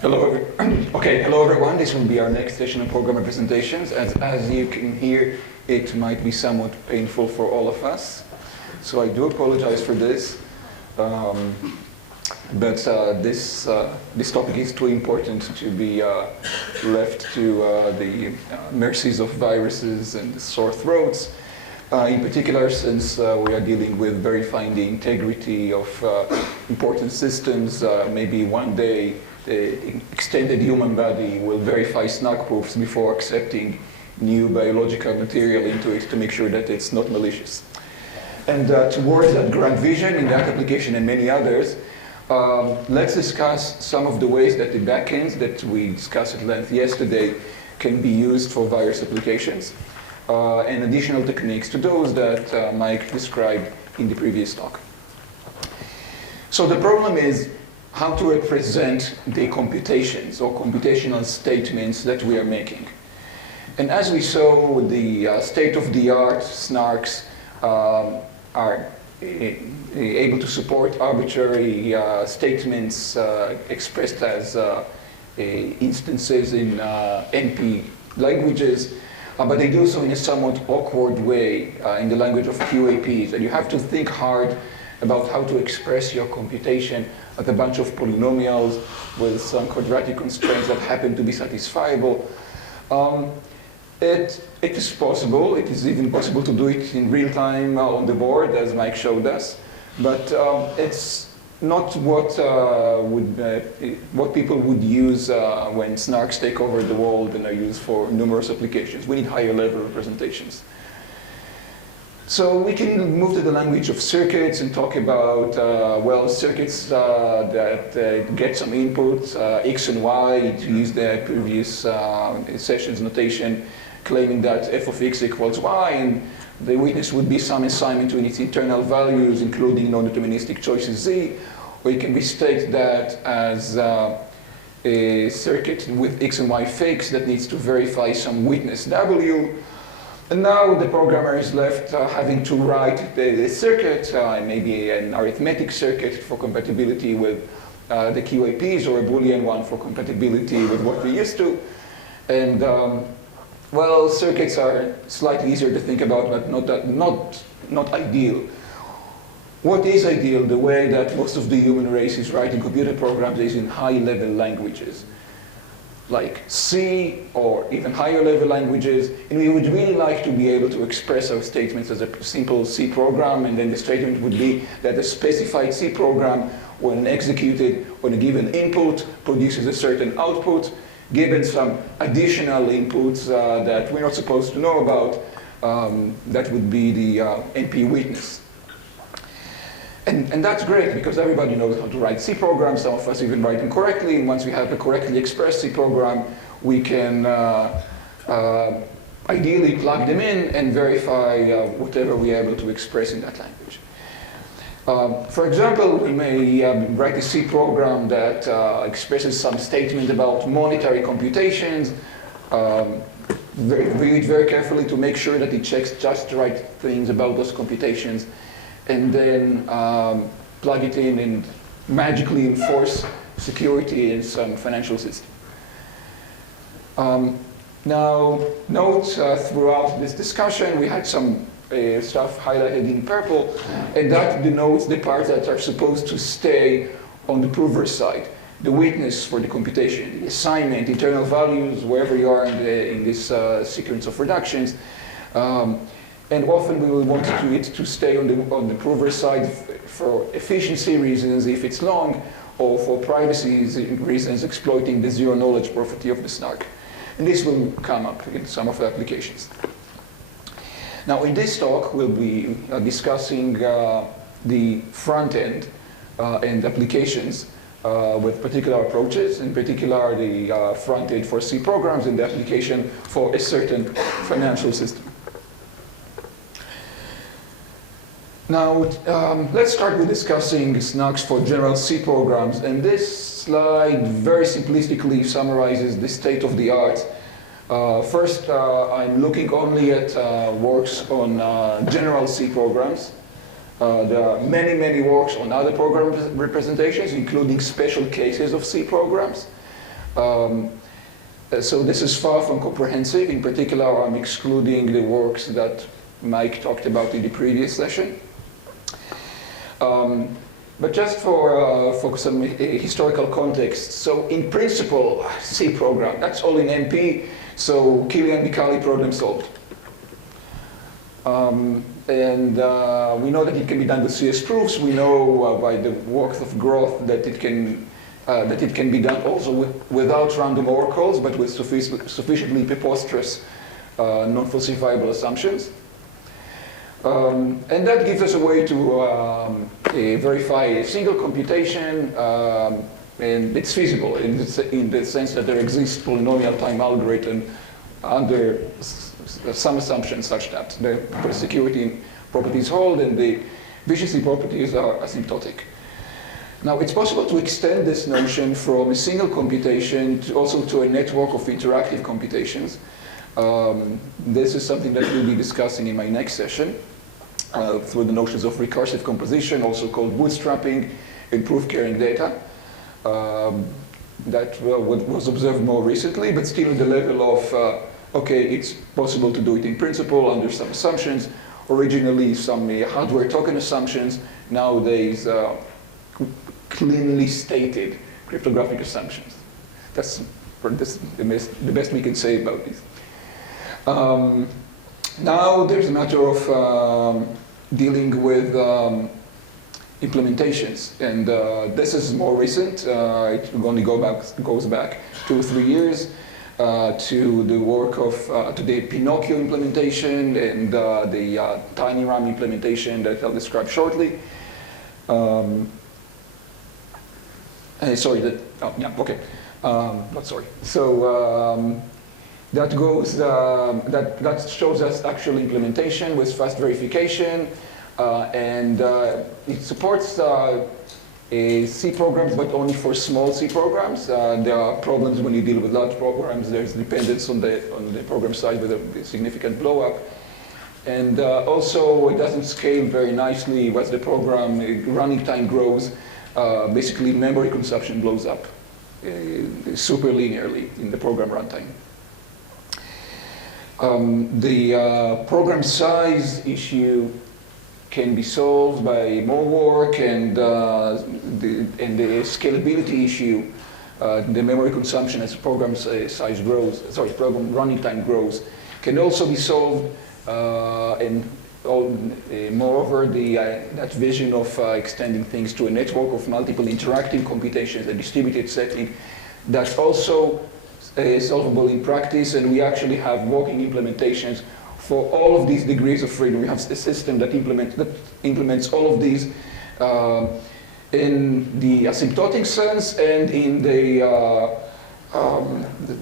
Hello everyone. This will be our next session of program representations. As you can hear, it might be somewhat painful for all of us. So I do apologize for this. But this topic is too important to be left to the mercies of viruses and sore throats. In particular, since we are dealing with verifying the integrity of important systems, maybe one day the extended human body will verify SNARK proofs before accepting new biological material into it to make sure that it's not malicious. And towards that grand vision in that application and many others, let's discuss some of the ways that the backends that we discussed at length yesterday can be used for various applications, and additional techniques to those that Mike described in the previous talk. So the problem is how to represent the computations or computational statements that we are making. And as we saw, the state-of-the-art SNARKs are able to support arbitrary statements expressed as instances in NP languages, but they do so in a somewhat awkward way in the language of QAPs, and you have to think hard about how to express your computation as a bunch of polynomials with some quadratic constraints that happen to be satisfiable. It is possible. It is even possible to do it in real time on the board, as Mike showed us. But it's not what people would use when SNARKs take over the world and are used for numerous applications. We need higher level representations. So we can move to the language of circuits and talk about, well, circuits that get some inputs, X and Y, to use the previous session's notation, claiming that f of x equals y, and the witness would be some assignment to its internal values, including non-deterministic choices z, or you can restate that as a circuit with x and y fakes that needs to verify some witness w. And now the programmer is left having to write the circuit, maybe an arithmetic circuit for compatibility with the QAPs, or a Boolean one for compatibility with what we're used to. And well, circuits are slightly easier to think about, but not ideal. What is ideal, the way that most of the human race is writing computer programs, is in high-level languages, like C or even higher level languages, and we would really like to be able to express our statements as a simple C program, and then the statement would be that a specified C program, when executed on a given input, produces a certain output, given some additional inputs that we're not supposed to know about. That would be the NP witness. And that's great, because everybody knows how to write C programs. Some of us even write them correctly. And once we have a correctly expressed C program, we can ideally plug them in and verify whatever we are able to express in that language. For example, we may write a C program that expresses some statement about monetary computations. Read it very carefully to make sure that it checks just the right things about those computations, and then plug it in and magically enforce security in some financial system. Now, note throughout this discussion, we had some stuff highlighted in purple, and that denotes the parts that are supposed to stay on the prover's side. The witness for the computation, the assignment, internal values, wherever you are in this sequence of reductions. And often we will want it to stay on the prover's side for efficiency reasons if it's long, or for privacy reasons exploiting the zero knowledge property of the SNARK. And this will come up in some of the applications. Now in this talk we'll be discussing the front end and applications with particular approaches, in particular the front end for C programs and the application for a certain financial system. Now, let's start with discussing SNARKs for general C programs, and this slide very simplistically summarizes the state of the art. First, I'm looking only at works on general C programs. There are many, many works on other program representations, including special cases of C programs. So this is far from comprehensive. In particular, I'm excluding the works that Mike talked about in the previous session. But just for some historical context, so in principle, C program, that's all in MP, so Killian-Micali problem solved. We know that it can be done with CS proofs. We know by the work of Groth that it can be done also without random oracles, but with sufficiently preposterous non-falsifiable assumptions. And that gives us a way to verify a single computation, and it's feasible in the sense that there exists polynomial time algorithm under some assumptions such that the security properties hold and the efficiency properties are asymptotic. Now, it's possible to extend this notion from a single computation also to a network of interactive computations. This is something that we'll be discussing in my next session through the notions of recursive composition, also called bootstrapping and proof-carrying data. That was observed more recently, but still at the level of, okay, it's possible to do it in principle under some assumptions. Originally, some hardware token assumptions. Nowadays, cleanly stated cryptographic assumptions. That's the best we can say about this. Now there's a matter of dealing with implementations, and this is more recent. It only goes back 2 or 3 years to the work of to the Pinocchio implementation and the Tiny RAM implementation that I'll describe shortly. Sorry, not sorry. So that goes, that shows us actual implementation with fast verification, and it supports C programs, but only for small C programs. There are problems when you deal with large programs. There's dependence on the program size with a significant blow up. And also, it doesn't scale very nicely as the program running time grows. Basically, memory consumption blows up super linearly in the program runtime. The program size issue can be solved by more work, and the scalability issue, the memory consumption as program size grows, program running time grows, can also be solved. And moreover, that vision of extending things to a network of multiple interactive computations, a distributed setting, that's also solvable in practice, and we actually have working implementations for all of these degrees of freedom. We have a system that implements all of these in the asymptotic sense and in the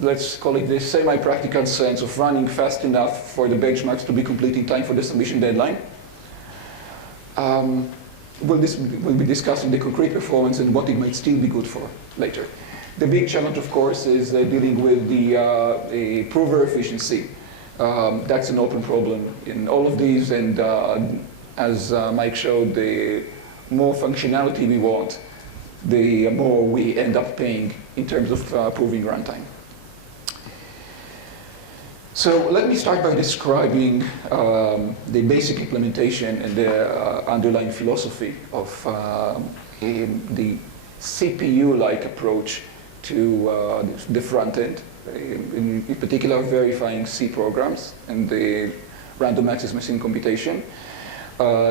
let's call it the semi-practical sense of running fast enough for the benchmarks to be complete in time for the submission deadline. We'll be discussing the concrete performance and what it might still be good for later. The big challenge, of course, is dealing with the prover efficiency. That's an open problem in all of these, and as Mike showed, the more functionality we want, the more we end up paying in terms of proving runtime. So let me start by describing the basic implementation and the underlying philosophy of the CPU-like approach to the front end, in particular verifying C programs and the random access machine computation.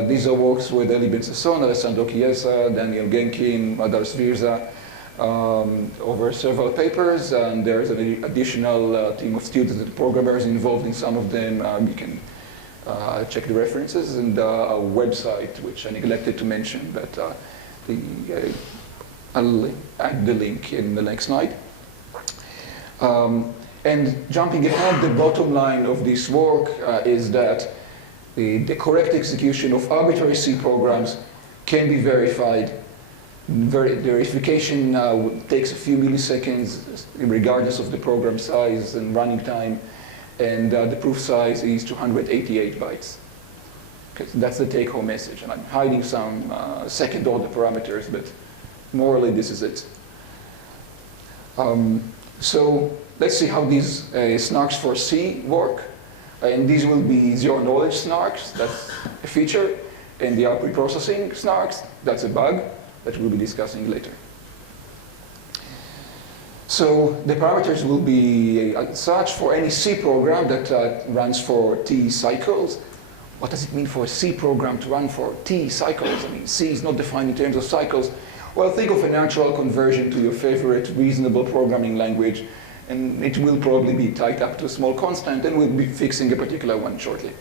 These are works with Eli Ben-Sasson, Alessandro Chiesa, Daniel Genkin, Madar Svirza, over several papers, and there's an additional team of students and programmers involved in some of them. You can check the references, and a website, which I neglected to mention, but I'll add the link in the next slide. And jumping ahead, the bottom line of this work is that the correct execution of arbitrary C programs can be verified. Verification takes a few milliseconds regardless of the program size and running time, and the proof size is 288 bytes. Okay, so that's the take-home message, and I'm hiding some second-order parameters, but morally this is it. So let's see how these SNARKs for C work. And these will be zero-knowledge SNARKs, that's a feature. And the are pre-processing SNARKs, that's a bug that we'll be discussing later. So the parameters will be such for any C program that runs for T cycles. What does it mean for a C program to run for T cycles? I mean, C is not defined in terms of cycles. Well, think of a natural conversion to your favorite reasonable programming language, and it will probably be tied up to a small constant, and we'll be fixing a particular one shortly.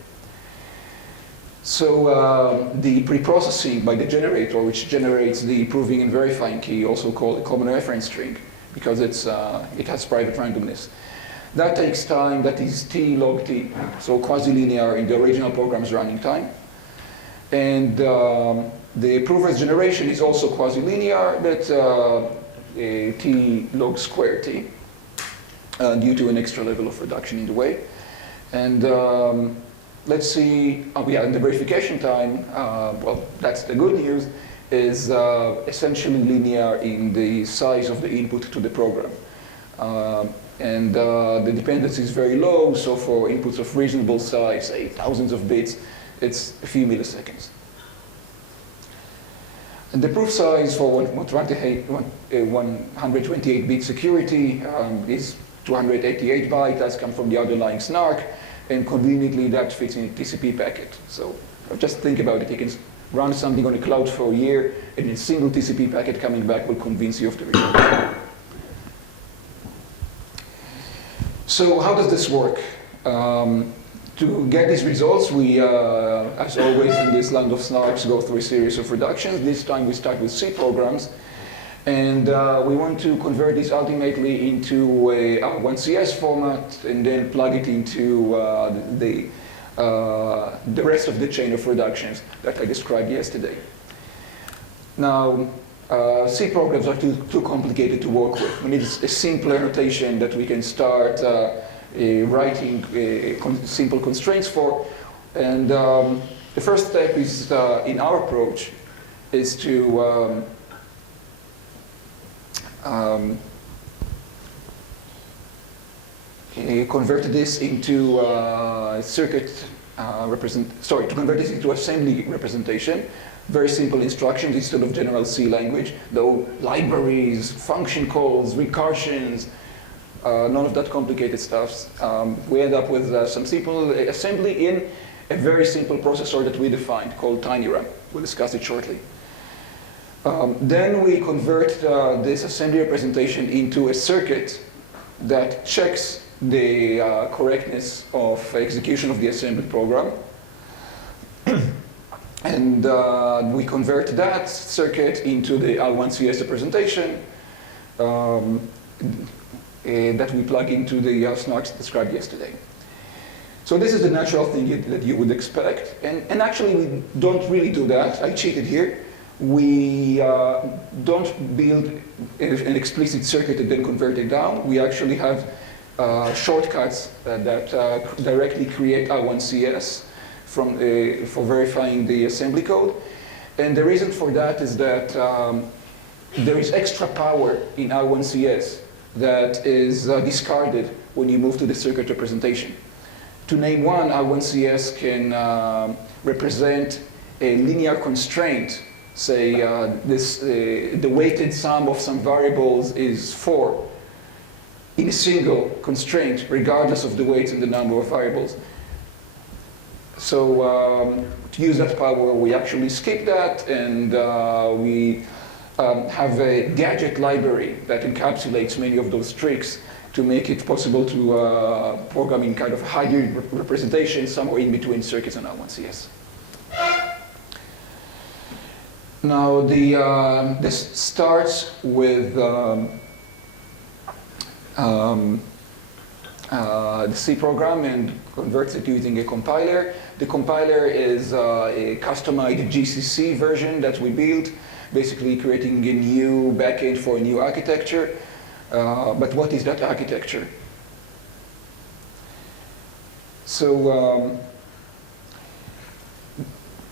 So the preprocessing by the generator, which generates the proving and verifying key, also called a common reference string, because it has private randomness. That takes time, that is T log T, so quasi-linear in the original program's running time. And the prover's generation is also quasi-linear, but T log square T, due to an extra level of reduction in the way. And let's see, and the verification time, well, that's the good news, is essentially linear in the size of the input to the program. And the dependency is very low, so for inputs of reasonable size, say thousands of bits, it's a few milliseconds. And the proof size for 128-bit security is 288 bytes. That's come from the underlying SNARK, and conveniently that fits in a TCP packet. So just think about it. You can run something on the cloud for a year, and a single TCP packet coming back will convince you of the result. So how does this work? To get these results, we, as always in this land of SNARKs, go through a series of reductions. This time we start with C programs. And we want to convert this ultimately into a 1CS format and then plug it into the rest of the chain of reductions that I described yesterday. Now, C programs are too complicated to work with. We need a simpler notation that we can start writing simple constraints for. And the first step is, in our approach, is to convert this into to convert this into assembly representation. Very simple instructions instead of general C language, though libraries, function calls, recursions, none of that complicated stuff. We end up with some simple assembly in a very simple processor that we defined called TinyRAM. We'll discuss it shortly. Then we convert this assembly representation into a circuit that checks the correctness of execution of the assembly program. And we convert that circuit into the R1CS representation that we plug into the SNARKs described yesterday. So this is the natural thing that you would expect. And actually, we don't really do that. I cheated here. We don't build an explicit circuit and then convert it down. We actually have shortcuts that directly create R1CS for verifying the assembly code. And the reason for that is that there is extra power in R1CS that is discarded when you move to the circuit representation. To name one, R1CS can represent a linear constraint. Say the weighted sum of some variables is 4 in a single constraint, regardless of the weights and the number of variables. So to use that power, we actually skip that, and we have a gadget library that encapsulates many of those tricks to make it possible to program in kind of hybrid representation somewhere in between circuits and R1CS. Now, this starts with the C program and converts it using a compiler. The compiler is a customized GCC version that we built, basically creating a new backend for a new architecture. But what is that architecture? So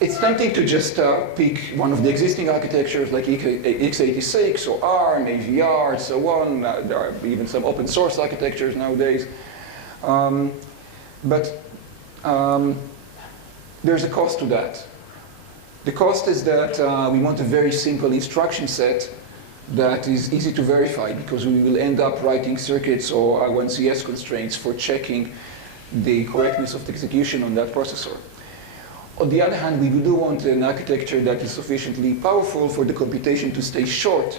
it's it's tempting to just pick one of the existing architectures like x86 or ARM, AVR, and so on. There are even some open source architectures nowadays. But there's a cost to that. The cost is that we want a very simple instruction set that is easy to verify, because we will end up writing circuits or I1CS constraints for checking the correctness of the execution on that processor. On the other hand, we do want an architecture that is sufficiently powerful for the computation to stay short,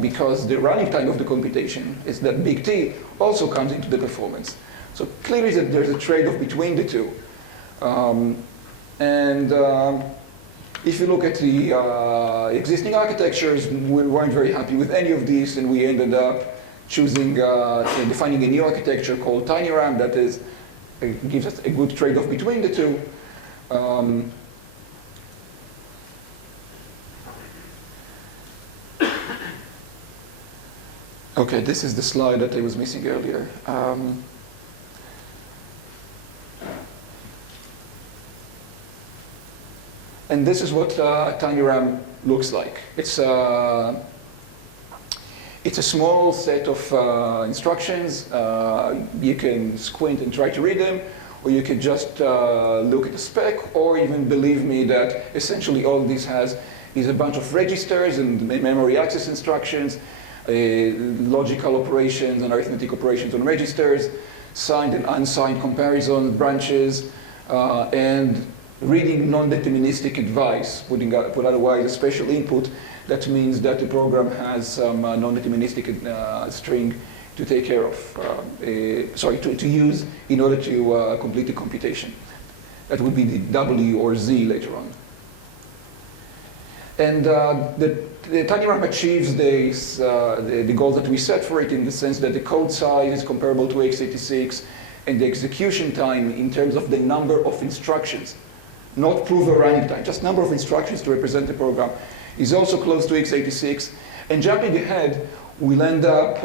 because the running time of the computation, is that big T, also comes into the performance. So clearly there's a trade-off between the two. If you look at the existing architectures, we weren't very happy with any of these, and we ended up choosing, defining a new architecture called TinyRAM that is, gives us a good trade-off between the two. Okay, this is the slide that I was missing earlier. And this is what TinyRAM looks like. It's a small set of instructions. You can squint and try to read them, or you can just look at the spec, or even believe me that essentially all this has is a bunch of registers and memory access instructions, logical operations and arithmetic operations on registers, signed and unsigned comparison branches, and reading non-deterministic advice, put otherwise a special input. That means that the program has some non-deterministic string to take care of, to use in order to complete the computation. That would be the W or Z later on. And the TinyRAM achieves the goals that we set for it, in the sense that the code size is comparable to x86, and the execution time in terms of the number of instructions, not proof or running time, just number of instructions to represent the program, is also close to x86. And jumping ahead, we'll end up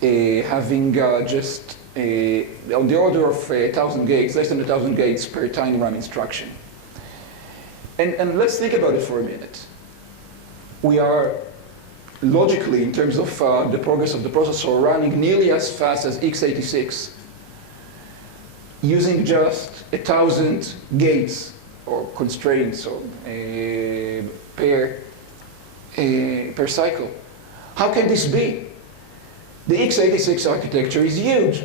having just on the order of 1,000 gates, less than 1,000 gates per TinyRAM instruction. And let's think about it for a minute. We are logically, in terms of the progress of the processor, running nearly as fast as x86, using just 1,000 gates or constraints or, per cycle. How can this be? The x86 architecture is huge.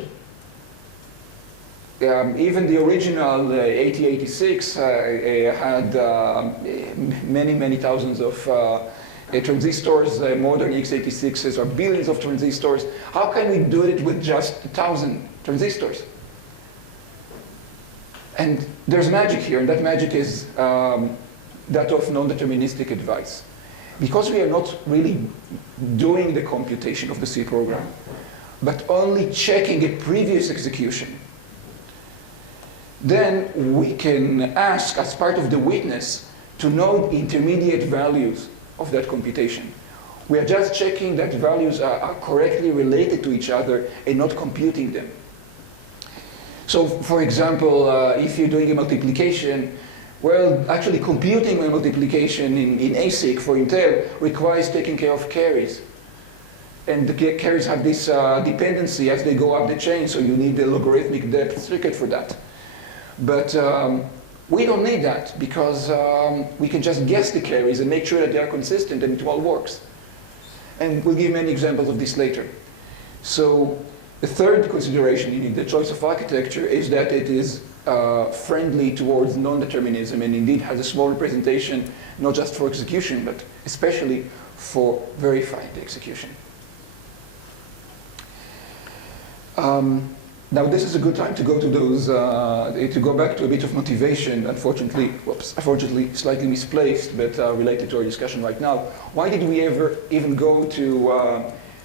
Even the original 8086 had many thousands of transistors. Modern x86s are billions of transistors. How can we do it with just 1,000 transistors? And there's magic here, and that magic is that of non-deterministic advice. Because we are not really doing the computation of the C program, but only checking a previous execution, then we can ask, as part of the witness, to know intermediate values of that computation. We are just checking that values are correctly related to each other and not computing them. So, for example, if you're doing a multiplication, well, actually computing a multiplication in ASIC for Intel requires taking care of carries. And the carries have this dependency as they go up the chain, so you need a logarithmic depth circuit for that. But we don't need that, because we can just guess the carries and make sure that they are consistent and it all works. And we'll give many examples of this later. So the third consideration in the choice of architecture is that it is friendly towards non-determinism, and indeed has a small representation, not just for execution, but especially for verifying the execution. Now this is a good time to go to those, to go back to a bit of motivation, unfortunately slightly misplaced, but related to our discussion right now. Why did we ever even go to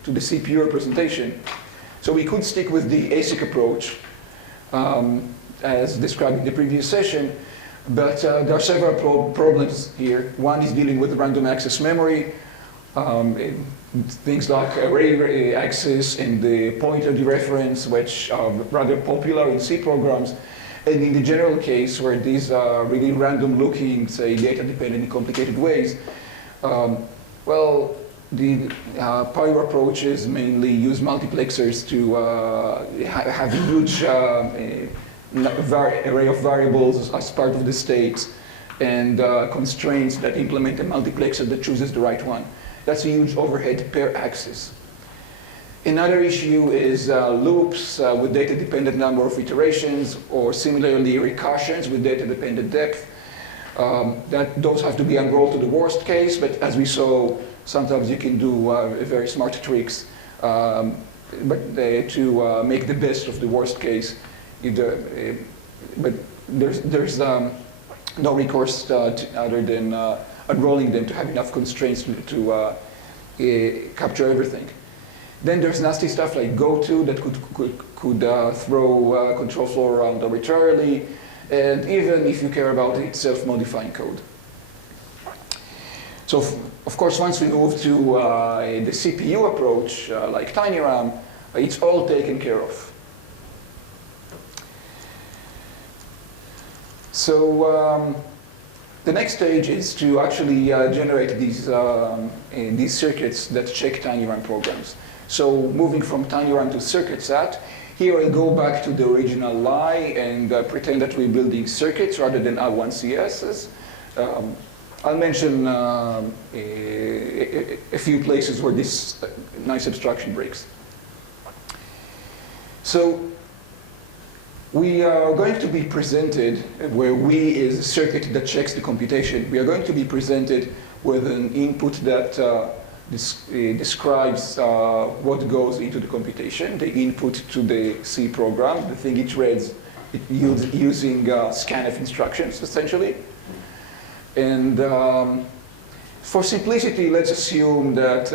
the CPU representation? So we could stick with the ASIC approach, as described in the previous session, but there are several problems here. One is dealing with random access memory, things like array access and the pointer dereference, which are rather popular in C programs. And in the general case, where these are really random-looking, say, data-dependent in complicated ways, well, the prior approaches mainly use multiplexers to have a huge array of variables as part of the state, and constraints that implement a multiplexer that chooses the right one. That's a huge overhead per axis. Another issue is loops with data-dependent number of iterations, or similarly recursions with data-dependent depth. Those have to be unrolled to the worst case, but as we saw, sometimes you can do very smart tricks to make the best of the worst case. But there's no recourse other than unrolling them to have enough constraints to capture everything. Then there's nasty stuff like goto that could throw control flow around arbitrarily, and even if you care about it, self-modifying code. So of course, once we move to the CPU approach, like TinyRAM, it's all taken care of. So the next stage is to actually generate these circuits that check TinyRAM programs. So moving from TinyRAM to CircuitSat, here I'll go back to the original lie and pretend that we're building circuits rather than I1CSs. I'll mention a few places where this nice abstraction breaks. So we are going to be presented, where we is a circuit that checks the computation. We are going to be presented with an input that describes what goes into the computation, the input to the C program, the thing it reads using scanf instructions, essentially. And for simplicity, let's assume that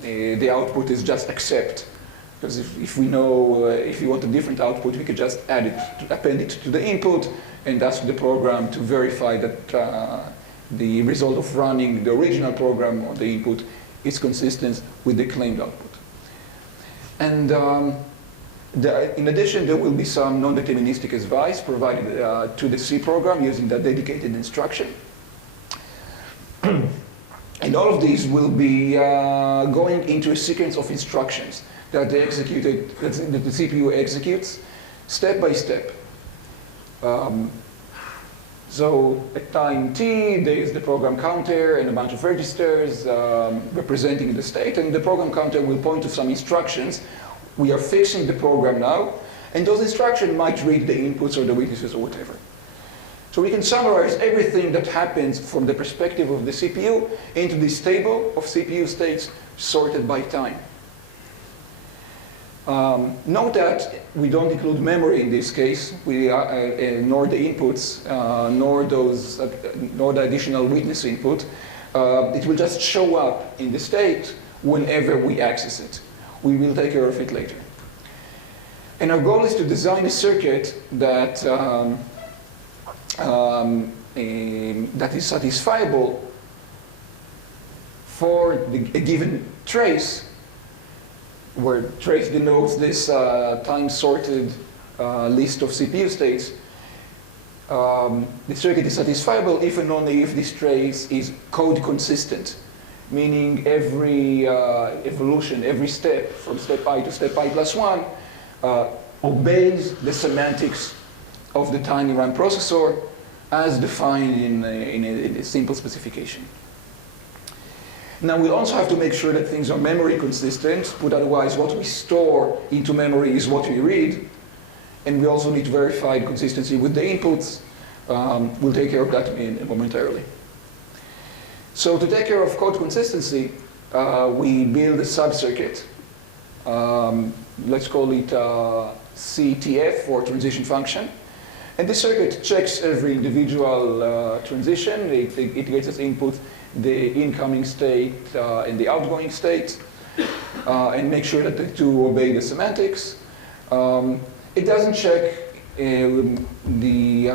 the output is just accept. Because if we know, if you want a different output, we could just append it to the input and ask the program to verify that the result of running the original program or the input is consistent with the claimed output. And in addition, there will be some non-deterministic advice provided to the C program using that dedicated instruction. And all of these will be going into a sequence of instructions that the CPU executes step by step. So at time t, there is the program counter and a bunch of registers representing the state, and the program counter will point to some instructions. We are fixing the program now, and those instructions might read the inputs or the witnesses or whatever. So we can summarize everything that happens from the perspective of the CPU into this table of CPU states sorted by time. Note that we don't include memory in this case, nor the inputs, nor the additional witness input. It will just show up in the state whenever we access it. We will take care of it later. And our goal is to design a circuit that that is satisfiable for a given trace, where trace denotes this time-sorted list of CPU states. The circuit is satisfiable if and only if this trace is code consistent, meaning every evolution, every step from step I to step I plus 1 obeys the semantics of the TinyRAM processor as defined in a simple specification. Now, we'll also have to make sure that things are memory consistent, but otherwise what we store into memory is what we read. And we also need to verify the consistency with the inputs. We'll take care of that momentarily. So to take care of code consistency, we build a sub-circuit. Let's call it CTF, or transition function. And this circuit checks every individual transition. It gets as input the incoming state and the outgoing state, and make sure that the two obey the semantics. It doesn't check the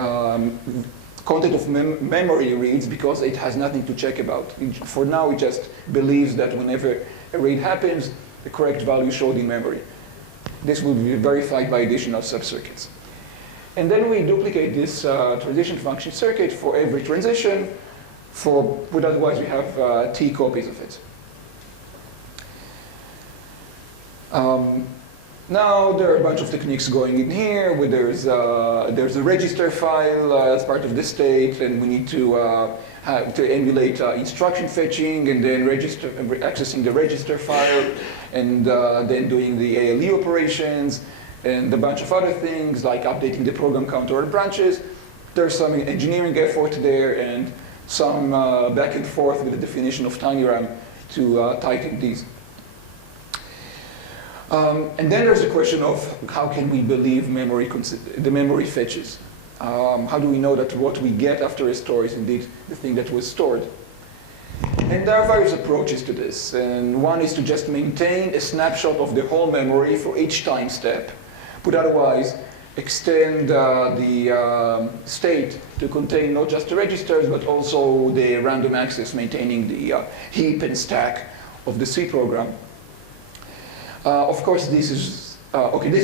content of memory reads because it has nothing to check about. For now, it just believes that whenever a read happens, the correct value showed in memory. This will be verified by additional subcircuits. And then we duplicate this transition function circuit for every transition, but otherwise we have T copies of it. Now there are a bunch of techniques going in here, where there's a register file as part of the state, and we need to emulate instruction fetching, and then accessing the register file, and then doing the ALE operations, and a bunch of other things like updating the program counter or branches. There's some engineering effort there, and some back and forth with the definition of tiny RAM to tighten these. And then there's the question of how can we believe the memory fetches? How do we know that what we get after a store is indeed the thing that was stored? And there are various approaches to this. And one is to just maintain a snapshot of the whole memory for each time step, but otherwise extend the state to contain not just the registers, but also the random access, maintaining the heap and stack of the C program. Of course, this is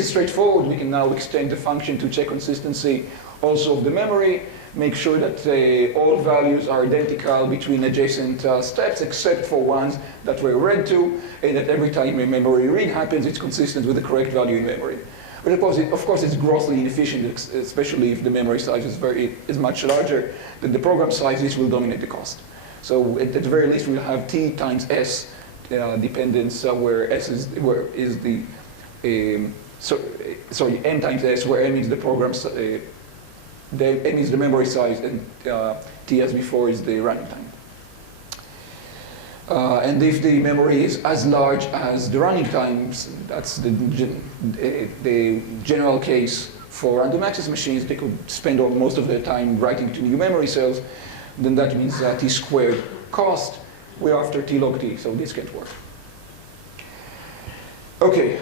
straightforward. We can now extend the function to check consistency also of the memory, make sure that all values are identical between adjacent steps, except for ones that were read to, and that every time a memory read happens, it's consistent with the correct value in memory. But of course, it's grossly inefficient, especially if the memory size is much larger than the program size. This will dominate the cost. So at the very least, we'll have T times S dependence, where S is the N times S, where N is the program, N is the memory size, and T as before is the running time. And if the memory is as large as the running times, that's the general case for random access machines. They could spend most of their time writing to new memory cells. Then that means T squared cost. We're after T log T, so this can't work. Okay,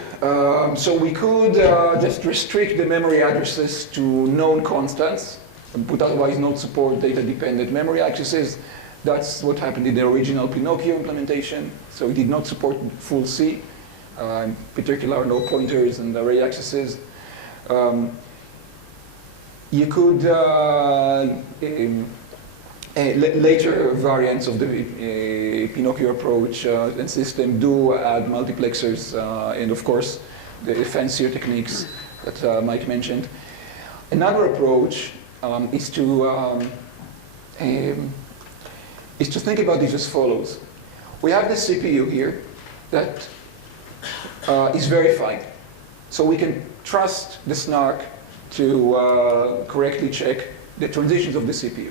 so we could just restrict the memory addresses to known constants, but otherwise not support data-dependent memory accesses. That's what happened in the original Pinocchio implementation. So it did not support full C, in particular no pointers and array accesses. You could later variants of the Pinocchio approach and system do add multiplexers, and of course the fancier techniques that Mike mentioned. Another approach is to think about this as follows. We have the CPU here that is verified, so we can trust the SNARK to correctly check the transitions of the CPU.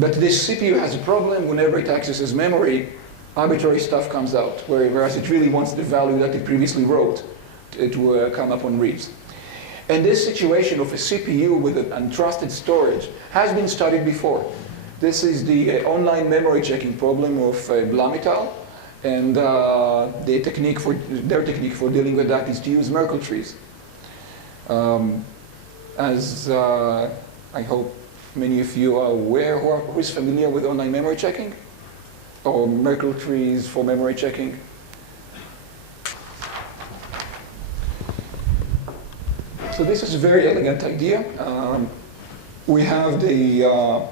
But this CPU has a problem. Whenever it accesses memory, arbitrary stuff comes out, whereas it really wants the value that it previously wrote to come up on reads. And this situation of a CPU with an untrusted storage has been studied before. This is the online memory checking problem of Blum et al. And their technique for dealing with that is to use Merkle trees. As I hope many of you are aware, who is familiar with online memory checking? Or Merkle trees for memory checking? So this is a very elegant idea. We have the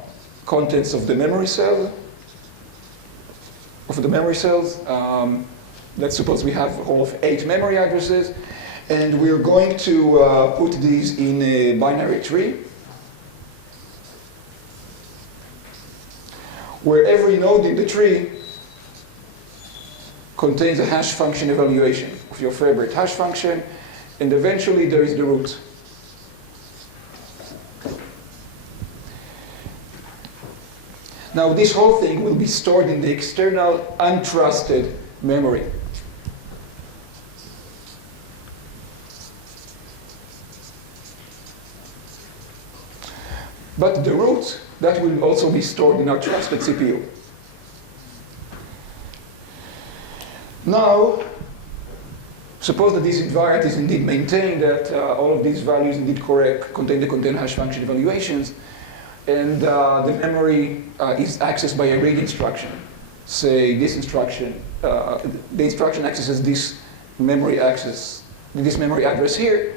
contents of the memory cell, let's suppose we have all of 8 memory addresses, and we're going to put these in a binary tree, where every node in the tree contains a hash function evaluation of your favorite hash function, and eventually there is the root. Now this whole thing will be stored in the external untrusted memory. But the root, that will also be stored in our trusted CPU. Now, suppose that this invariant is indeed maintained, that all of these values indeed contain the container hash function evaluations, and the memory is accessed by a read instruction. Say this instruction, the instruction accesses this memory address here.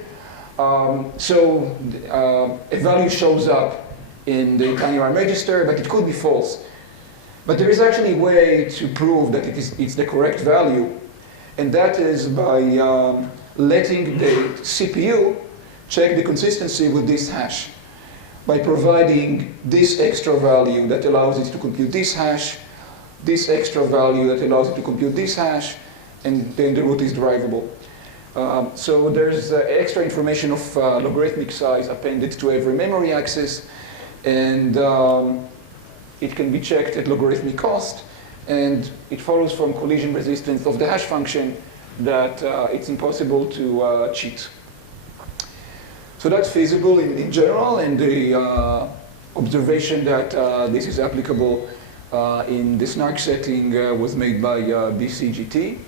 A value shows up in the TinyRAM register, but it could be false. But there is actually a way to prove that it's the correct value, and that is by letting the CPU check the consistency with this hash by providing this extra value that allows it to compute this hash, this extra value that allows it to compute this hash, and then the root is derivable. So there's extra information of logarithmic size appended to every memory access, and it can be checked at logarithmic cost, and it follows from collision resistance of the hash function that it's impossible to cheat. So that's feasible in general, and the observation that this is applicable in the SNARK setting was made by BCGT.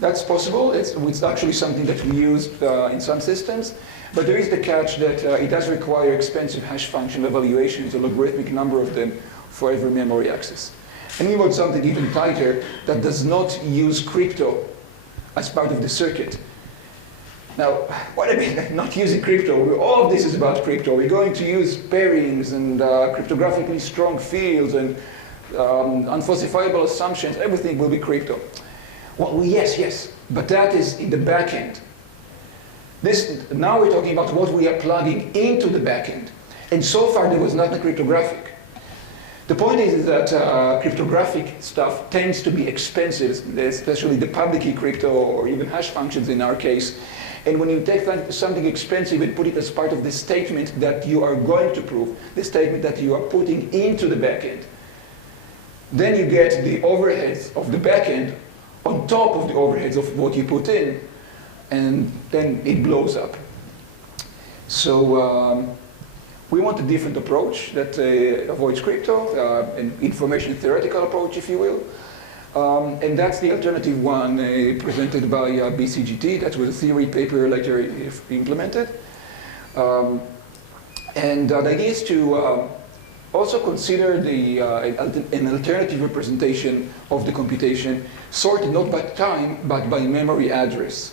That's possible. It's actually something that we used in some systems, but there is the catch that it does require expensive hash function evaluations, a logarithmic number of them for every memory access. And we want something even tighter that does not use crypto as part of the circuit. Now, what I mean, not using crypto, all of this is about crypto. We're going to use pairings and cryptographically strong fields and unfalsifiable assumptions. Everything will be crypto. Well, yes, but that is in the back end. Now we're talking about what we are plugging into the back end. And so far there was nothing cryptographic. The point is that cryptographic stuff tends to be expensive, especially the public key crypto or even hash functions in our case. And when you take something expensive and put it as part of the statement that you are going to prove, the statement that you are putting into the backend, then you get the overheads of the backend on top of the overheads of what you put in, and then it blows up. So we want a different approach that avoids crypto, an information theoretical approach, if you will. And that's the alternative one presented by BCGT. That was a theory paper later implemented. And the idea is to also consider an alternative representation of the computation, sorted not by time, but by memory address.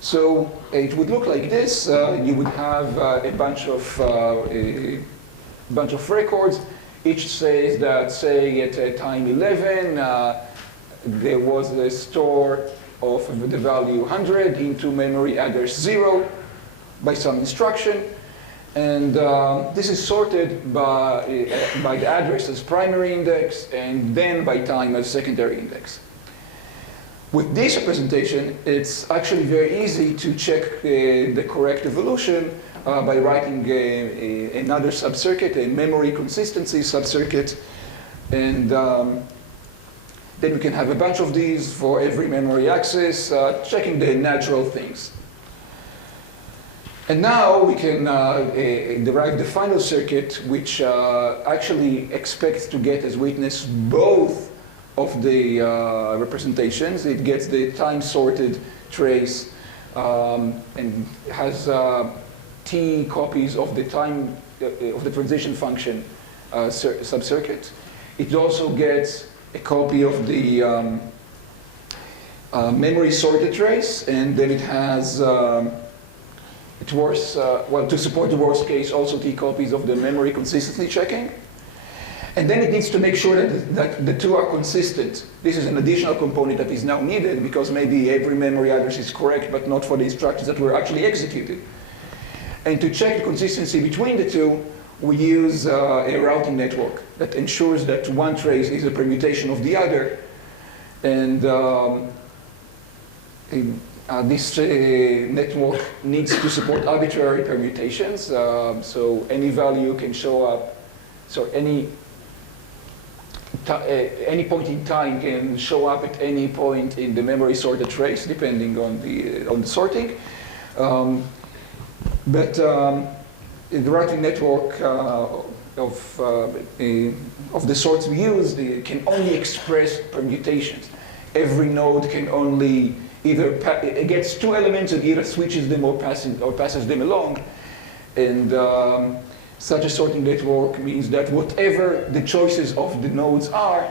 So it would look like this. You would have a bunch of records. Each says that, say, at time 11, there was a store of the value 100 into memory address 0 by some instruction. And this is sorted by the address as primary index and then by time as secondary index. With this representation, it's actually very easy to check the correct evolution by writing another subcircuit, a memory consistency subcircuit, and then we can have a bunch of these for every memory access, checking the natural things. And now we can derive the final circuit, which actually expects to get as witness both of the representations. It gets the time-sorted trace and has T copies of the time of the transition function subcircuit. It also gets a copy of the memory sorted trace, and then it has to support the worst case, also T copies of the memory consistency checking. And then it needs to make sure that the two are consistent. This is an additional component that is now needed because maybe every memory address is correct, but not for the instructions that were actually executed. And to check the consistency between the two, we use a routing network that ensures that one trace is a permutation of the other. And this network needs to support arbitrary permutations. So any value can show up, so any point in time can show up at any point in the memory sorted trace, depending on the sorting. But the routing network of the sorts we use can only express permutations. Every node can only either it gets two elements and either switches them or passes them along. And such a sorting network means that whatever the choices of the nodes are,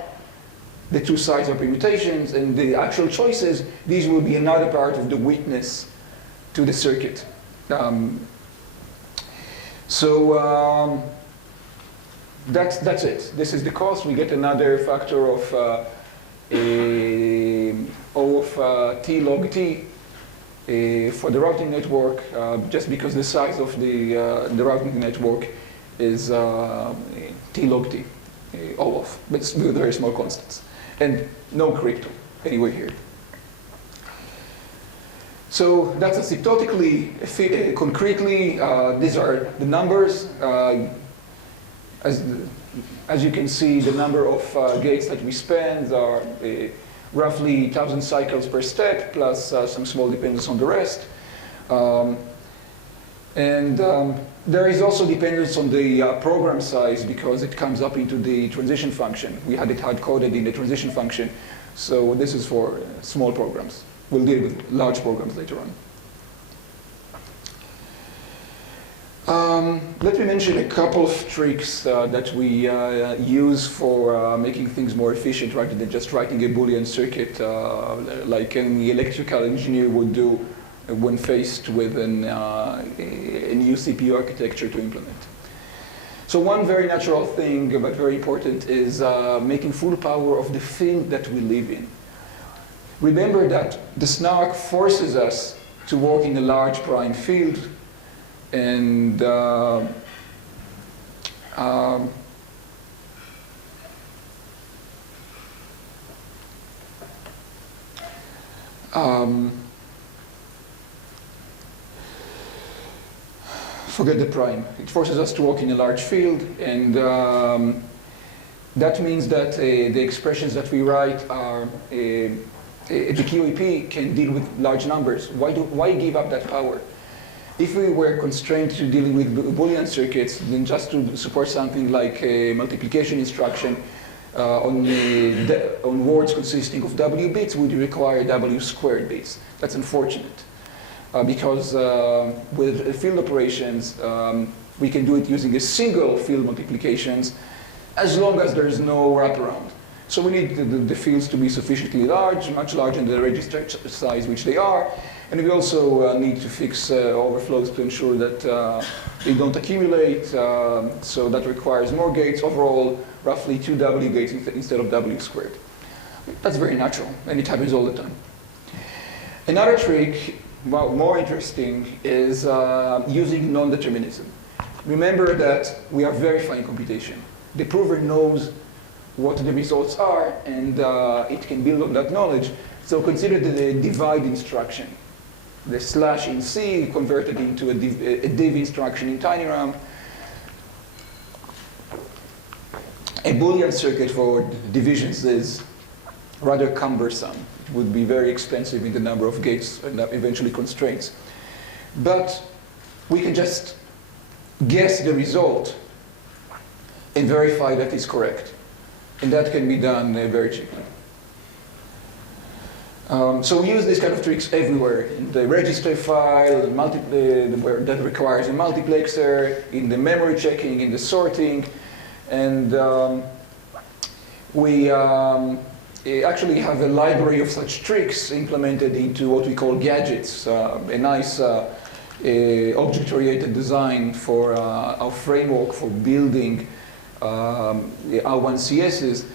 the two sides are permutations, and the actual choices, these will be another part of the witness to the circuit. That's it. This is the cost. We get another factor of O of T log T for the routing network, just because the size of the routing network is T log T, O of, but it's with very small constants. And no crypto anyway here. So that's asymptotically, concretely, these are the numbers. As you can see, the number of gates that we spend are roughly 1,000 cycles per step, plus some small dependence on the rest. There is also dependence on the program size, because it comes up into the transition function. We had it hard-coded in the transition function, so this is for small programs. We'll deal with large programs later on. Let me mention a couple of tricks that we use for making things more efficient rather than just writing a Boolean circuit like any electrical engineer would do when faced with a new CPU architecture to implement. So one very natural thing, but very important, is making full power of the field that we live in. Remember that the SNARK forces us to work in a large prime field, and forget the prime. It forces us to work in a large field, and that means that the expressions that we write are the QAP can deal with large numbers. Why give up that power? If we were constrained to dealing with Boolean circuits, then just to support something like a multiplication instruction on words consisting of W bits would require W squared bits. That's unfortunate, because with field operations, we can do it using a single field multiplications as long as there's no wraparound. So we need the fields to be sufficiently large, much larger than the register size, which they are. And we also need to fix overflows to ensure that they don't accumulate. So that requires more gates. Overall, roughly 2 W gates instead of W squared. That's very natural, and it happens all the time. Another trick, well, more interesting, is using non-determinism. Remember that we are verifying computation. The prover knows what the results are, and it can build on that knowledge. So consider the divide instruction. The slash in C converted into a div instruction in TinyRAM. A Boolean circuit for divisions is rather cumbersome. It would be very expensive in the number of gates and eventually constraints. But we can just guess the result and verify that it's correct. And that can be done very cheaply. So we use these kind of tricks everywhere. In the register file, that requires a multiplexer, in the memory checking, in the sorting. And we actually have a library of such tricks implemented into what we call gadgets, a nice object-oriented design for our framework for building R1CSs.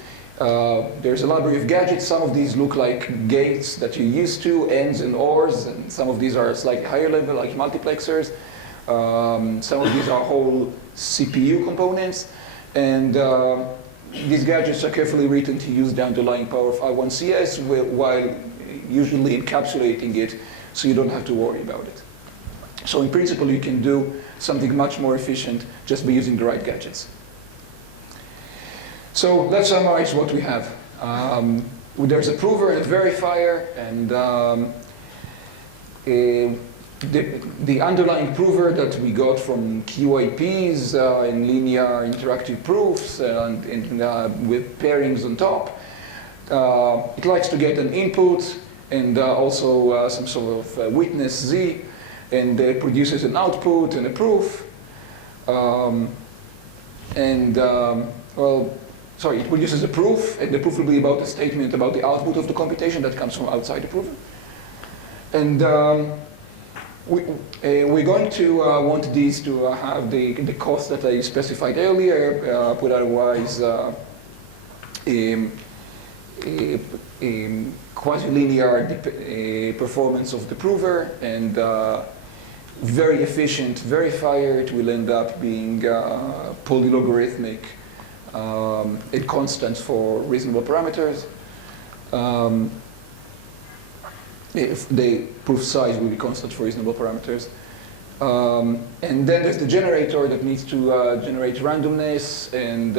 There's a library of gadgets. Some of these look like gates that you're used to, ANDs and ORs, and some of these are slightly higher level, like multiplexers. Some of these are whole CPU components, and these gadgets are carefully written to use the underlying power of R1CS while usually encapsulating it so you don't have to worry about it. So in principle, you can do something much more efficient just by using the right gadgets. So let's summarize what we have. There's a prover and a verifier, and the underlying prover that we got from QIPs and linear interactive proofs and with pairings on top. It likes to get an input and also some sort of witness Z, and it produces an output and a proof. Well, sorry, it produces a proof, and the proof will be about a statement about the output of the computation that comes from outside the prover. And we're going to want these to have the cost that I specified earlier, put otherwise quasi-linear performance of the prover, and very efficient verifier. It will end up being polylogarithmic at constant for reasonable parameters. If the proof size will be constant for reasonable parameters. And then there's the generator that needs to generate randomness, and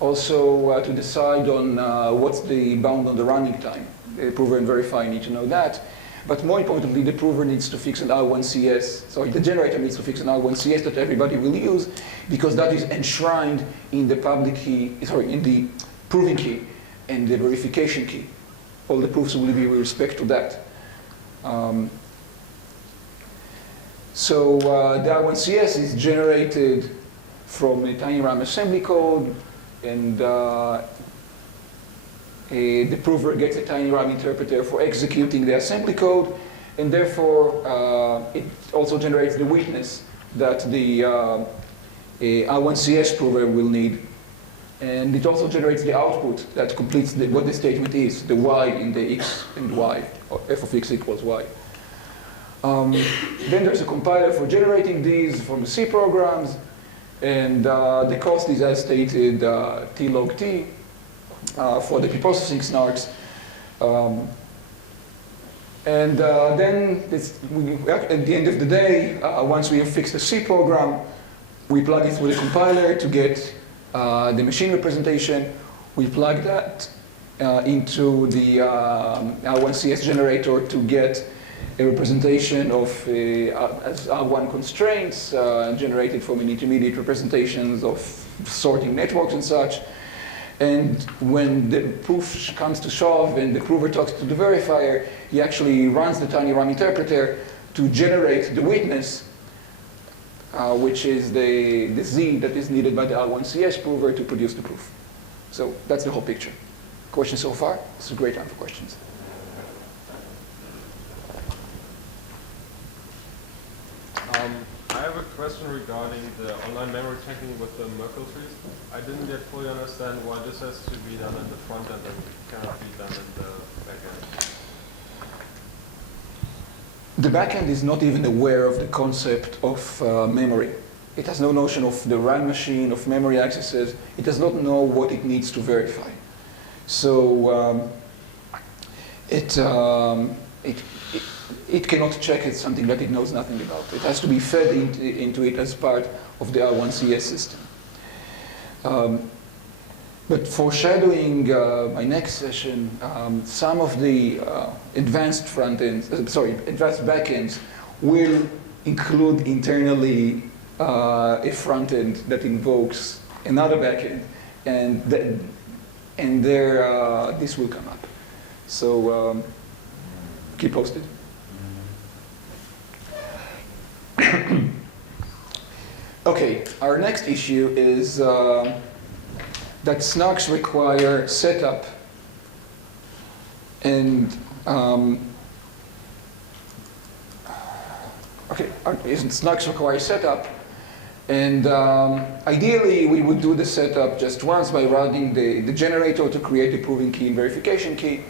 also to decide on what's the bound on the running time. The prover and verifier need to know that. But more importantly, the prover needs to fix an R1CS. Sorry, the generator needs to fix an R1CS that everybody will use, because that is enshrined in the public key, sorry, in the proving key and the verification key. All the proofs will be with respect to that. So the R1CS is generated from a tiny RAM assembly code, and the prover gets a tiny RAM interpreter for executing the assembly code, and therefore it also generates the witness that the R1CS prover will need. And it also generates the output that completes what the statement is, the y in the x and y, or f of x equals y. Then there's a compiler for generating these from the C programs, and the cost is, as stated, t log t for the preprocessing SNARKs. And then at the end of the day, once we have fixed the C program, we plug it through the compiler to get the machine representation. We plug that into the R1CS generator to get a representation of as R1 constraints generated from an intermediate representations of sorting networks and such. And when the proof comes to shove and the prover talks to the verifier, he actually runs the tiny RAM interpreter to generate the witness, which is the Z that is needed by the R1CS prover to produce the proof. So that's the whole picture. Questions so far? This is a great time for questions. I have a question regarding the online memory checking with the Merkle trees. I didn't yet fully understand why this has to be done in the front end and cannot be done in the back end. The backend is not even aware of the concept of memory. It has no notion of the RAM machine, of memory accesses. It does not know what it needs to verify. So it cannot check it's something that it knows nothing about. It has to be fed into it as part of the R1CS system. But foreshadowing my next session, some of the advanced advanced backends will include internally a front end that invokes another backend, and there this will come up. So keep posted. Okay, our next issue is that SNARKs require setup, and SNARKs require setup, and ideally we would do the setup just once by running the generator to create the proving key and verification key,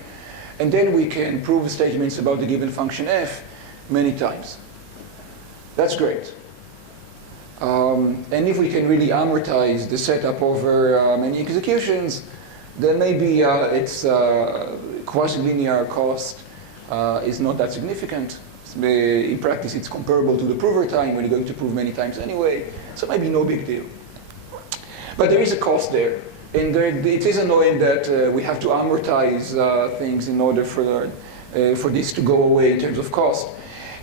and then we can prove statements about the given function f many times. That's great. And if we can really amortize the setup over many executions, then maybe its quasi-linear cost is not that significant. In practice, it's comparable to the prover time when you're going to prove many times anyway, so maybe no big deal. But there is a cost there, and it is annoying that we have to amortize things in order for this to go away in terms of cost.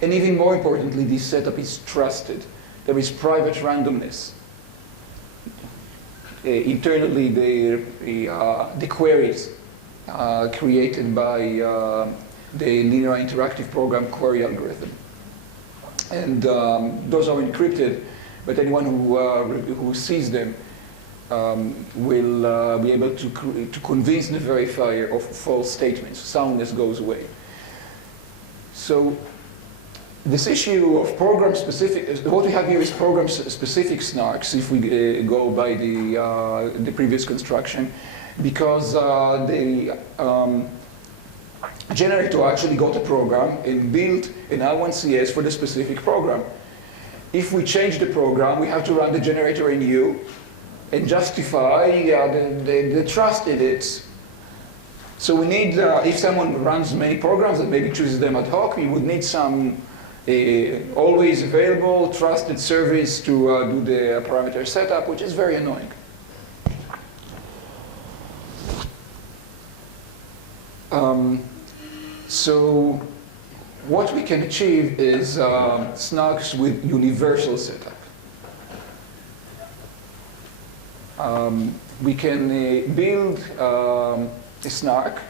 And even more importantly, this setup is trusted. There is private randomness. Internally, the queries created by the linear interactive program query algorithm. And those are encrypted, but anyone who sees them will be able to convince the verifier of false statements. Soundness goes away. So this issue of program-specific, what we have here is program-specific SNARKs, if we go by the previous construction, because the generator actually got a program and built an I1CS for the specific program. If we change the program, we have to run the generator anew and justify the trust in it. So we need, if someone runs many programs and maybe chooses them ad hoc, we would need some always available, trusted service to do the parameter setup, which is very annoying. So what we can achieve is SNARKs with universal setup. We can build a SNARK,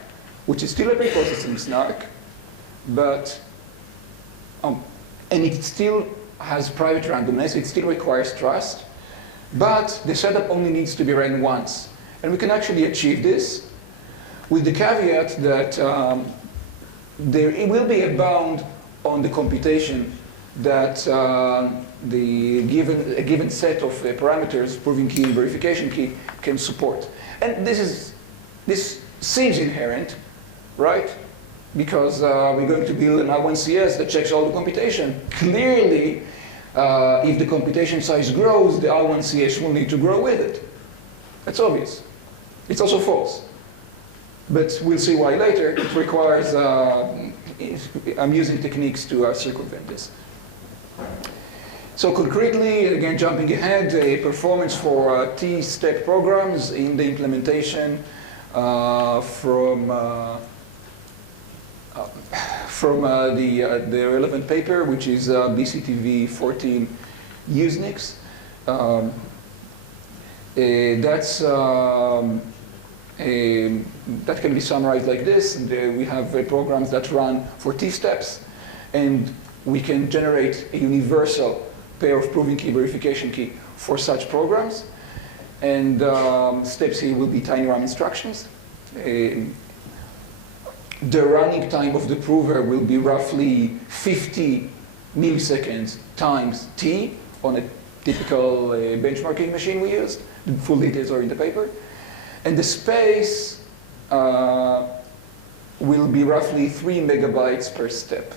which is still a preprocessing SNARK, but and it still has private randomness, it still requires trust, but the setup only needs to be ran once. And we can actually achieve this with the caveat that there will be a bound on the computation that a given set of parameters, proving key and verification key, can support. And this seems inherent, right? Because we're going to build an I1CS that checks all the computation. Clearly, if the computation size grows, the I1CS will need to grow with it. That's obvious. It's also false. But we'll see why later. It requires amusing techniques to circumvent this. So concretely, again jumping ahead, a performance for T-step programs in the implementation from the relevant paper, which is BCTV 14 Usenix. That can be summarized like this. We have programs that run for T-steps, and we can generate a universal pair of proving key, verification key for such programs. And steps here will be tiny RAM instructions. The running time of the prover will be roughly 50 milliseconds times T on a typical benchmarking machine we used. The full details are in the paper. And the space will be roughly 3 megabytes per step.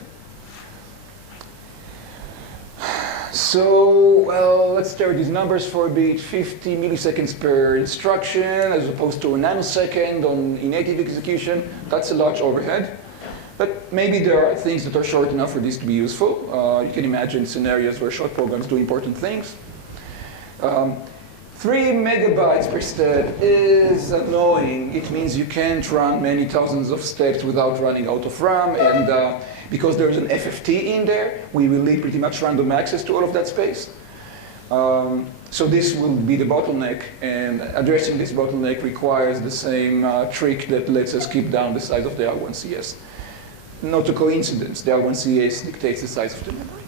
So, well, let's stare at these numbers for a bit. 50 milliseconds per instruction as opposed to a nanosecond in native execution. That's a large overhead. But maybe there are things that are short enough for this to be useful. You can imagine scenarios where short programs do important things. 3 megabytes per step is annoying. It means you can't run many thousands of steps without running out of RAM, and because there's an FFT in there, we will need pretty much random access to all of that space. So this will be the bottleneck, and addressing this bottleneck requires the same trick that lets us keep down the size of the I1CS. Not a coincidence, the I1CS dictates the size of the memory.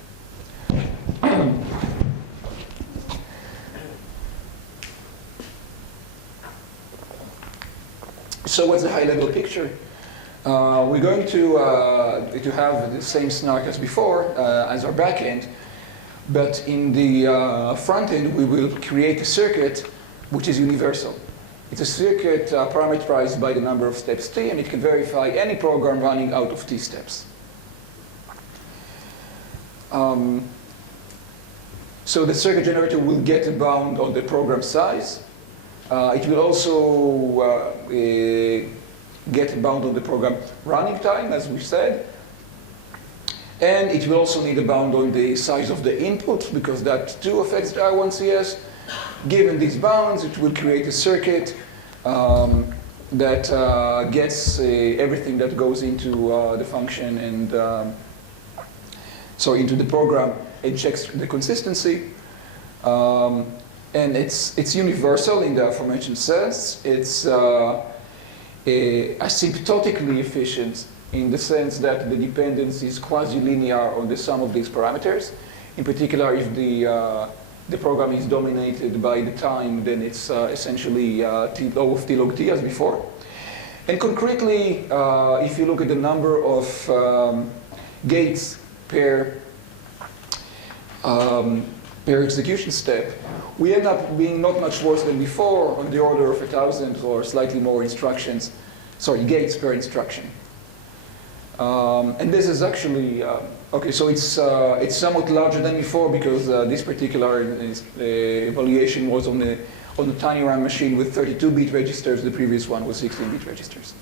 So what's the high-level picture? We're going to have the same SNARK as before, as our backend, but in the front end we will create a circuit which is universal. It's a circuit parameterized by the number of steps T, and it can verify any program running out of T steps. So the circuit generator will get a bound on the program size. It will also get a bound on the program running time, as we said. And it will also need a bound on the size of the input, because that too affects the I1CS. Given these bounds, it will create a circuit that gets everything that goes into the function and so into the program and checks the consistency. And it's universal in the aforementioned sense. It's asymptotically efficient in the sense that the dependence is quasi-linear on the sum of these parameters. In particular, if the the program is dominated by the time, then it's essentially T log T as before. And concretely, if you look at the number of gates per execution step, we end up being not much worse than before, on the order of 1,000 or slightly more gates per instruction. And this is actually, okay, so it's somewhat larger than before because this particular evaluation was on the tiny RAM machine with 32-bit registers. The previous one was 16-bit registers.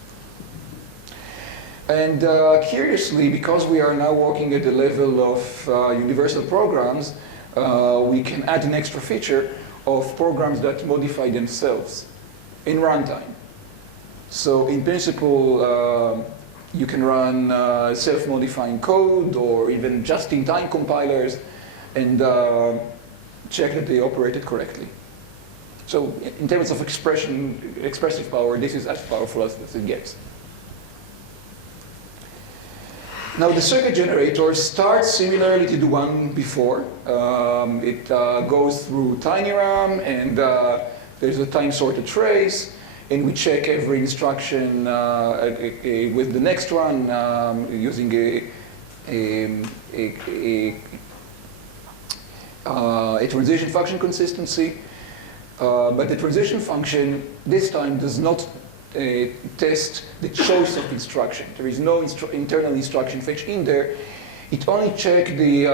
And curiously, because we are now working at the level of universal programs, we can add an extra feature of programs that modify themselves in runtime. So in principle, you can run self-modifying code or even just-in-time compilers and check that they operated correctly. So in terms of expressive power, this is as powerful as it gets. Now the circuit generator starts similarly to the one before. It goes through TinyRAM and there's a time-sorted trace, and we check every instruction with the next one using a transition function consistency. But the transition function this time does not test the choice of instruction. There is no internal instruction fetch in there. It only checks the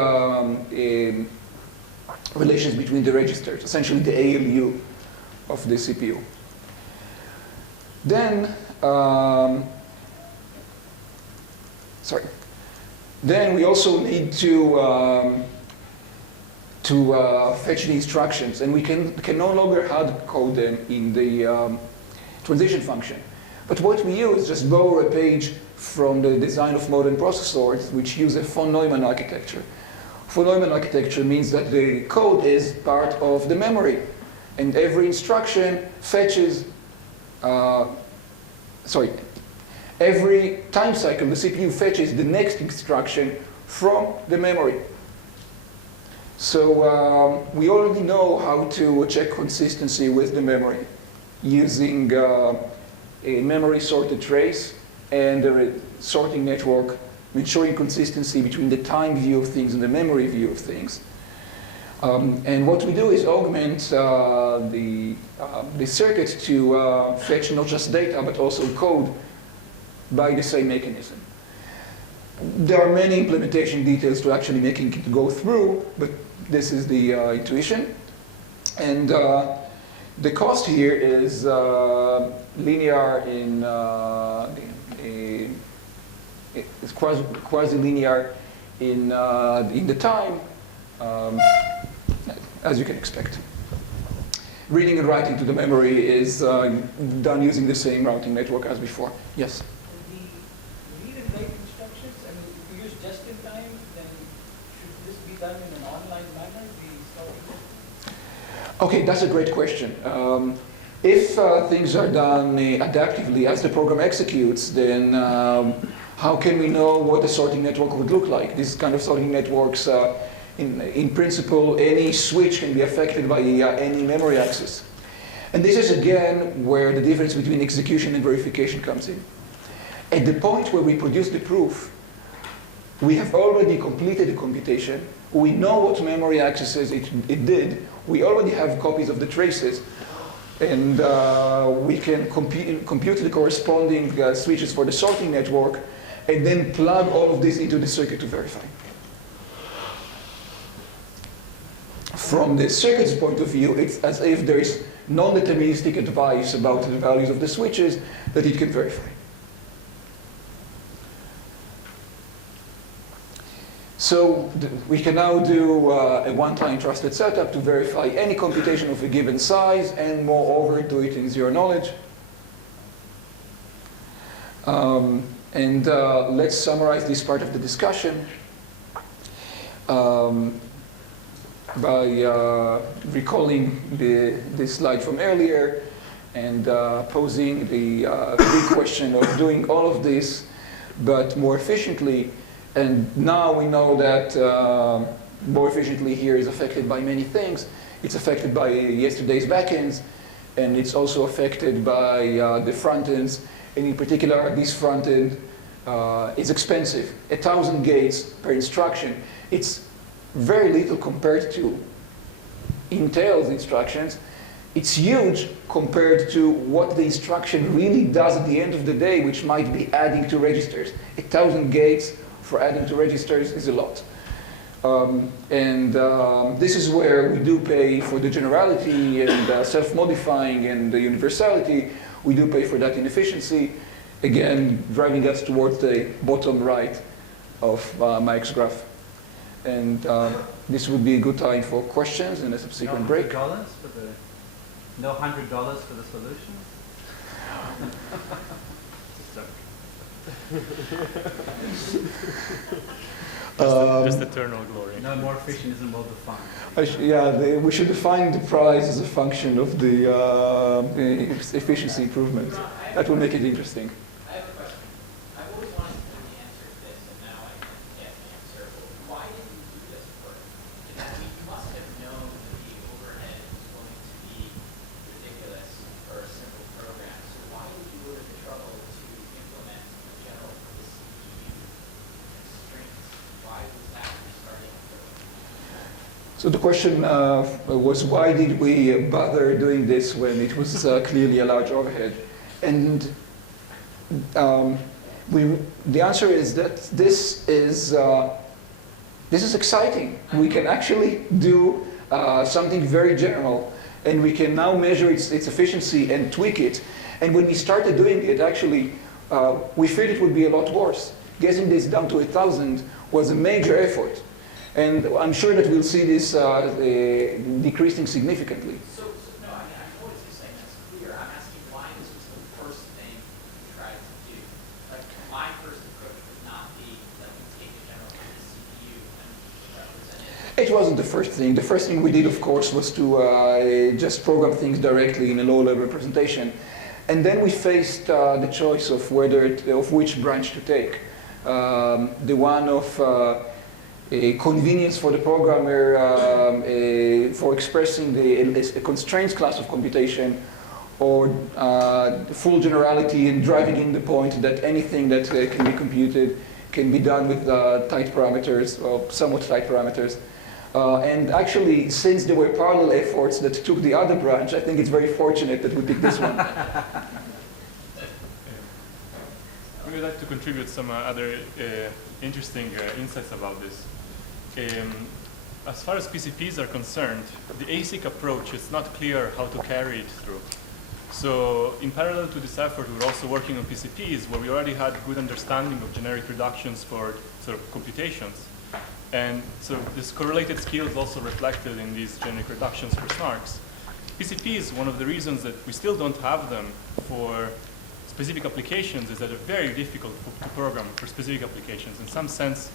relations between the registers, essentially the ALU of the CPU. Then, then we also need to fetch the instructions, and we can no longer hard code them in the transition function. But what we use is just borrow a page from the design of modern processors, which use a von Neumann architecture. Von Neumann architecture means that the code is part of the memory, and every instruction fetches, every time cycle the CPU fetches the next instruction from the memory. So we already know how to check consistency with the memory using a memory sorted trace and a sorting network, ensuring consistency between the time view of things and the memory view of things. And what we do is augment the circuit to fetch not just data but also code by the same mechanism. There are many implementation details to actually making it go through, but this is the intuition. And the cost here is linear it's quasi-linear in the time, as you can expect. Reading and writing to the memory is done using the same routing network as before. Yes? The read and write instructions, I mean, if you use just in time, then should this be done in an online manner? Okay, that's a great question. If things are done adaptively as the program executes, then how can we know what the sorting network would look like? These kind of sorting networks, in principle, any switch can be affected by any memory access. And this is again where the difference between execution and verification comes in. At the point where we produce the proof, we have already completed the computation. We know what memory accesses it did. We already have copies of the traces. And we can compute the corresponding switches for the sorting network and then plug all of this into the circuit to verify. From the circuit's point of view, it's as if there is non-deterministic advice about the values of the switches that it can verify. So we can now do a one-time trusted setup to verify any computation of a given size and moreover do it in zero knowledge. Let's summarize this part of the discussion by recalling this slide from earlier and posing the big question of doing all of this but more efficiently. And now we know that more efficiently here is affected by many things. It's affected by yesterday's backends, and it's also affected by the front ends. And in particular, this front end is expensive. 1,000 gates per instruction. It's very little compared to Intel's instructions. It's huge compared to what the instruction really does at the end of the day, which might be adding to registers. 1,000 gates for adding to registers is a lot. This is where we do pay for the generality and self-modifying and the universality. We do pay for that inefficiency, again, driving us towards the bottom right of my X-graph. And this would be a good time for questions and a subsequent break. No $100 for the solution? Just eternal glory. No, more efficient isn't well defined. Yeah, we should define the price as a function of the efficiency improvement. That will make it interesting. I have a question. I've always wanted to know the answer to this, and now I can get the answer. Why didn't you do this first? You must have known that the overhead was going to be ridiculous for a simple program. So why did you go to the trouble to implement a general purpose CPU constraints? Why was that your starting approach? So the question was, why did we bother doing this when it was clearly a large overhead? And the answer is that this is exciting. We can actually do something very general, and we can now measure its efficiency and tweak it. And when we started doing it, actually, we feared it would be a lot worse. Getting this down to 1,000 was a major effort. And I'm sure that we'll see this decreasing significantly. So no, I know what you're saying. That's clear. I'm asking why this was the first thing you tried to do. Like, my first approach would not be, let me take a general purpose CPU and represent it. It wasn't the first thing. The first thing we did, of course, was to just program things directly in a low-level representation. And then we faced the choice of which branch to take. The one of a convenience for the programmer for expressing a constraints class of computation, or full generality and driving in the point that anything that can be computed can be done with tight parameters, or somewhat tight parameters. And actually, since there were parallel efforts that took the other branch, I think it's very fortunate that we picked this one. I would like to contribute some other interesting insights about this. As far as PCPs are concerned, the ASIC approach is not clear how to carry it through. So in parallel to this effort, we were also working on PCPs where we already had good understanding of generic reductions for sort of computations. And so this correlated skill is also reflected in these generic reductions for SNARKs. PCPs, one of the reasons that we still don't have them for specific applications is that they're very difficult to program for specific applications. In some sense,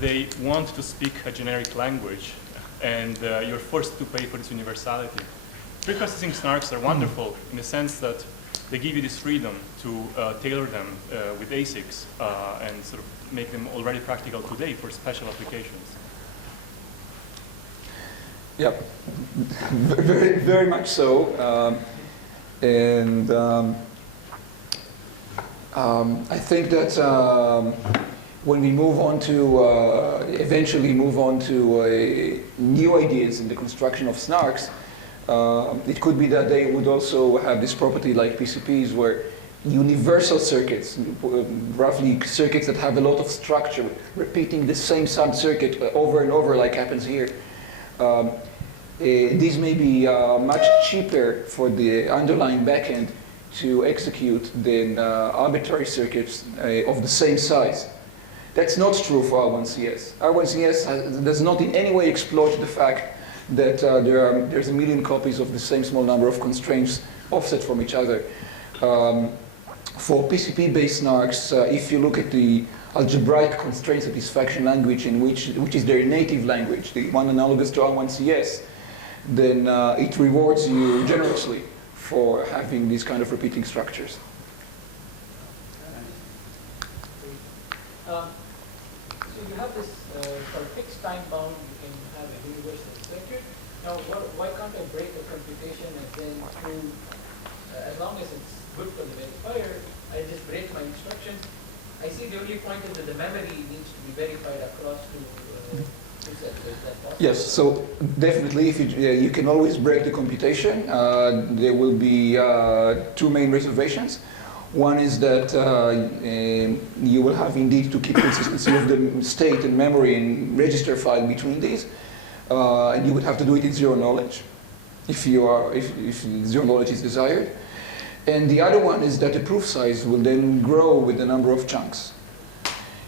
they want to speak a generic language, and you're forced to pay for this universality. Preprocessing SNARKs are wonderful in the sense that they give you this freedom to tailor them with ASICs and sort of make them already practical today for special applications. Yeah, very, very much so. I think that when we move on to, eventually move on to new ideas in the construction of SNARKs, it could be that they would also have this property like PCPs where universal circuits, roughly circuits that have a lot of structure, repeating the same sub-circuit over and over like happens here. These may be much cheaper for the underlying backend to execute than arbitrary circuits of the same size. That's not true for R1CS. R1CS does not in any way exploit the fact that there's a million copies of the same small number of constraints offset from each other. For PCP-based SNARKs, if you look at the algebraic constraint satisfaction language, which is their native language, the one analogous to R1CS, then it rewards you generously for having these kind of repeating structures. So you have this for a fixed time bound, you can Now, why can't I break a computation and then through, as long as it's good for the verifier, I just break my instructions? I see the only point is that the memory needs to be verified across two sets. Is that possible? Yes, so definitely, if you can always break the computation. There will be two main reservations. One is that you will have indeed to keep consistency of the state and memory and register file between these, and you would have to do it in zero knowledge, if zero knowledge is desired. And the other one is that the proof size will then grow with the number of chunks.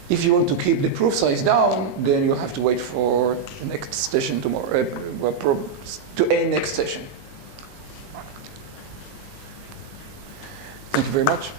If you want to keep the proof size down, then you'll have to wait for the next session tomorrow, to a next session. Thank you very much.